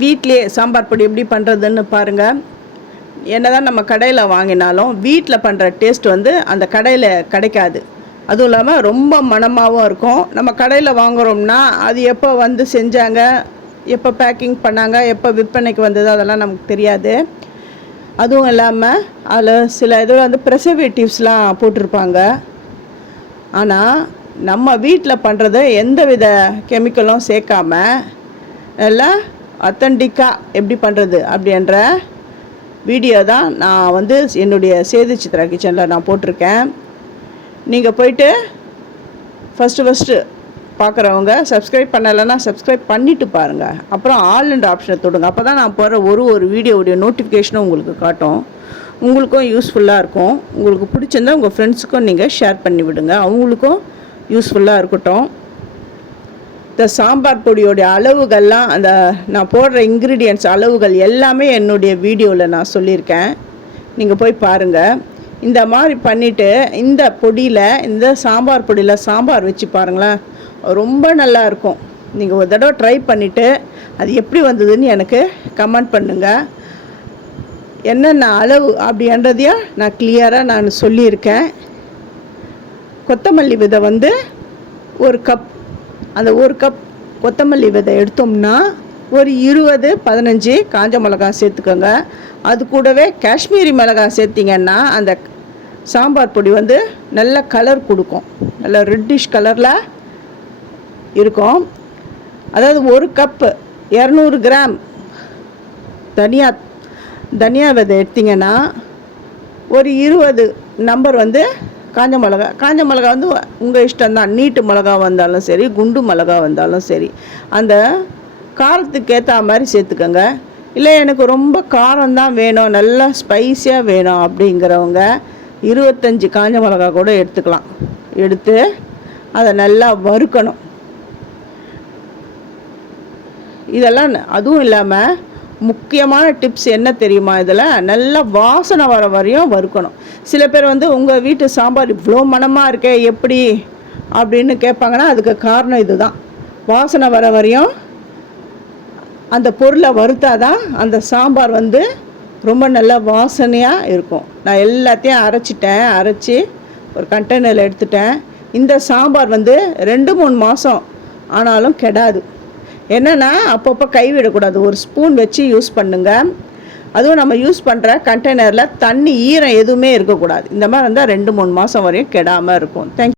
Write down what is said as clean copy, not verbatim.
வீட்டிலேயே சாம்பார் பொடி எப்படி பண்ணுறதுன்னு பாருங்கள். என்னதான் நம்ம கடையில் வாங்கினாலும் வீட்டில் பண்ணுற டேஸ்ட் வந்து அந்த கடையில் கிடைக்காது. அதுவும் இல்லாமல் ரொம்ப மணமாகவும் இருக்கும். நம்ம கடையில் வாங்குகிறோம்னா அது எப்போ வந்து செஞ்சாங்க, எப்போ பேக்கிங் பண்ணாங்க, எப்போ விற்பனைக்கு வந்தது அதெல்லாம் நமக்கு தெரியாது. அதுவும் இல்லாமல் அதில் சில இதில் வந்து ப்ரிசர்வேட்டிவ்ஸ்லாம் போட்டிருப்பாங்க. ஆனால் நம்ம வீட்டில் பண்ணுறது எந்த வித கெமிக்கலும் சேர்க்காம நல்லா அத்தன்டிக்காக எப்படி பண்ணுறது அப்படின்ற வீடியோ தான் நான் வந்து என்னுடைய சேது சித்ரா கிச்சனில் நான் போட்டிருக்கேன். நீங்கள் போயிட்டு ஃபஸ்ட்டு பார்க்குறவங்க சப்ஸ்கிரைப் பண்ணலைன்னா சப்ஸ்கிரைப் பண்ணிவிட்டு பாருங்கள். அப்புறம் ஆல்ன்ற ஆப்ஷனை தொடுங்க. அப்போ தான் நான் போடுற ஒரு வீடியோவுடைய நோட்டிஃபிகேஷனும் உங்களுக்கு காட்டும். உங்களுக்கும் யூஸ்ஃபுல்லாக இருக்கும். உங்களுக்கு பிடிச்சிருந்தால் உங்கள் ஃப்ரெண்ட்ஸுக்கும் நீங்கள் ஷேர் பண்ணி விடுங்க, அவங்களுக்கும் யூஸ்ஃபுல்லாக இருக்கட்டும். இந்த சாம்பார் பொடியோடைய அளவுகள்லாம் அந்த நான் போடுற இன்க்ரீடியன்ட்ஸ் அளவுகள் எல்லாமே என்னுடைய வீடியோவில் நான் சொல்லியிருக்கேன். நீங்கள் போய் பாருங்கள். இந்த மாதிரி பண்ணிவிட்டு இந்த பொடியில், இந்த சாம்பார் பொடியில் சாம்பார் வச்சு பாருங்களேன், ரொம்ப நல்லாயிருக்கும். நீங்கள் ஒரு தடவை ட்ரை பண்ணிவிட்டு அது எப்படி வந்ததுன்னு எனக்கு கமெண்ட் பண்ணுங்கள். என்னென்ன அளவு அப்படின்றதையும் நான் கிளியராக நான் சொல்லியிருக்கேன். கொத்தமல்லி விதை வந்து ஒரு கப், அந்த ஒரு கப் கொத்தமல்லி விதை எடுத்தோம்னா ஒரு 20-15 காஞ்ச மிளகாய் சேர்த்துக்கோங்க. அது கூடவே காஷ்மீரி மிளகாய் சேர்த்திங்கன்னா அந்த சாம்பார் பொடி வந்து நல்ல கலர் கொடுக்கும், நல்ல ரெட்டிஷ் கலரில் இருக்கும். அதாவது ஒரு கப்பு 200 கிராம் தனியா விதை எடுத்திங்கன்னா ஒரு 20 நம்பர் வந்து காஞ்ச மிளகா வந்து உங்கள் இஷ்டம்தான். நீட்டு மிளகா வந்தாலும் சரி, குண்டு மிளகா வந்தாலும் சரி, அந்த காரத்துக்கு ஏற்ற மாதிரி சேர்த்துக்கோங்க. இல்லை எனக்கு ரொம்ப காரம்தான் வேணும், நல்லா ஸ்பைஸியாக வேணும் அப்படிங்கிறவங்க 25 காஞ்ச மிளகா கூட எடுத்துக்கலாம். எடுத்து அதை நல்லா வறுக்கணும். இதெல்லாம் அதுவும் இல்லாமல் முக்கியமான டிப்ஸ் என்ன தெரியுமா, இதில் நல்லா வாசனை வர வரையும் வறுக்கணும். சில பேர் வந்து உங்கள் வீட்டு சாம்பார் இவ்வளோ மணமாக இருக்கே எப்படி அப்படின்னு கேட்பாங்கன்னா அதுக்கு காரணம் இதுதான். வாசனை வர வரையும் அந்த பொருளை வறுத்தாதான் அந்த சாம்பார் வந்து ரொம்ப நல்லா வாசனையாக இருக்கும். நான் எல்லாத்தையும் அரைச்சி ஒரு கண்டெய்னரில் எடுத்துட்டேன். இந்த சாம்பார் வந்து 2-3 மாதம் ஆனாலும் கெடாது. என்னென்னா அப்பப்போ கைவிடக்கூடாது, ஒரு ஸ்பூன் வச்சு யூஸ் பண்ணுங்கள். அதுவும் நம்ம யூஸ் பண்ணுற கண்டெய்னரில் தண்ணி ஈரம் எதுவுமே இருக்கக்கூடாது. இந்த மாதிரி இருந்தால் 2-3 மாதம் வரையும் கெடாமல் இருக்கும். தேங்க்யூ.